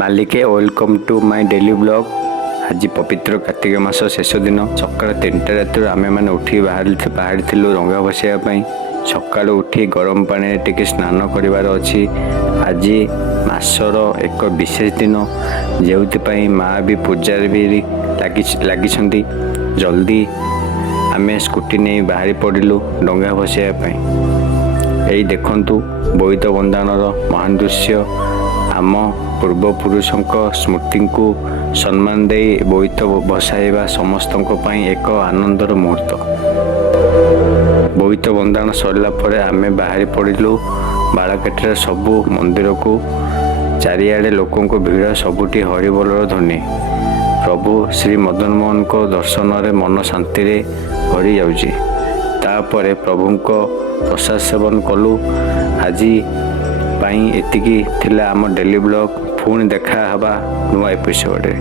ମାଲିକେ welcome to my daily blog. ଆଜି ପବିତ୍ର କାର୍ତ୍ତିକ ମାସ ଶେଷ ଦିନ ସକାଳ 3ଟା ରାତିରୁ ଆମେମାନେ ଉଠି ବାହାରିଥିଲୁ ଡଙ୍ଗା ଭସାଇବା ପାଇଁ। ସକାଳୁ ଉଠି ଗରମ ପାଣିରେ ଟିକେ ସ୍ନାନ କରିବାର ଅଛି। ଆଜି ମାସର ଏକ ବିଶେଷ ଦିନ, ଯେଉଁଥିପାଇଁ ମା' ବି ପୂଜାରେ ବି ଲାଗିଛନ୍ତି। ଜଲ୍ଦି ଆମେ ସ୍କୁଟି ନେଇ ବାହାରି ପଡ଼ିଲୁ ଡଙ୍ଗା ଭସାଇବା ପାଇଁ। ଏଇ ଦେଖନ୍ତୁ ବୋଇତ ବନ୍ଦାଣର ମହାନ ଦୃଶ୍ୟ। ଆମ ପୂର୍ବପୁରୁଷଙ୍କ ସ୍ମୃତିଙ୍କୁ ସମ୍ମାନ ଦେଇ ବୋଇତ ଭସାଇବା ସମସ୍ତଙ୍କ ପାଇଁ ଏକ ଆନନ୍ଦର ମୁହୂର୍ତ୍ତ। ବୋଇତ ବନ୍ଦାଣ ସରିଲା ପରେ ଆମେ ବାହାରି ପଡ଼ିଲୁ ବାଳକାଟିର ସବୁ ମନ୍ଦିରକୁ। ଚାରିଆଡ଼େ ଲୋକଙ୍କ ଭିଡ଼, ସବୁଠି ହରିବୋଲର ଧ୍ୱନି। ପ୍ରଭୁ ଶ୍ରୀ ମଦନମୋହନଙ୍କ ଦର୍ଶନରେ ମନ ଶାନ୍ତିରେ ଭରି ଯାଉଛି। ତାପରେ ପ୍ରଭୁଙ୍କ ପ୍ରସାଦ ସେବନ କଲୁ। ଆଜି ପାଇଁ ଏତିକି ଥିଲା ଆମ ଡେଲି ବ୍ଲଗ୍। ପୁଣି ଦେଖା ହେବା ନୂଆ ଏପିସୋଡ଼ରେ।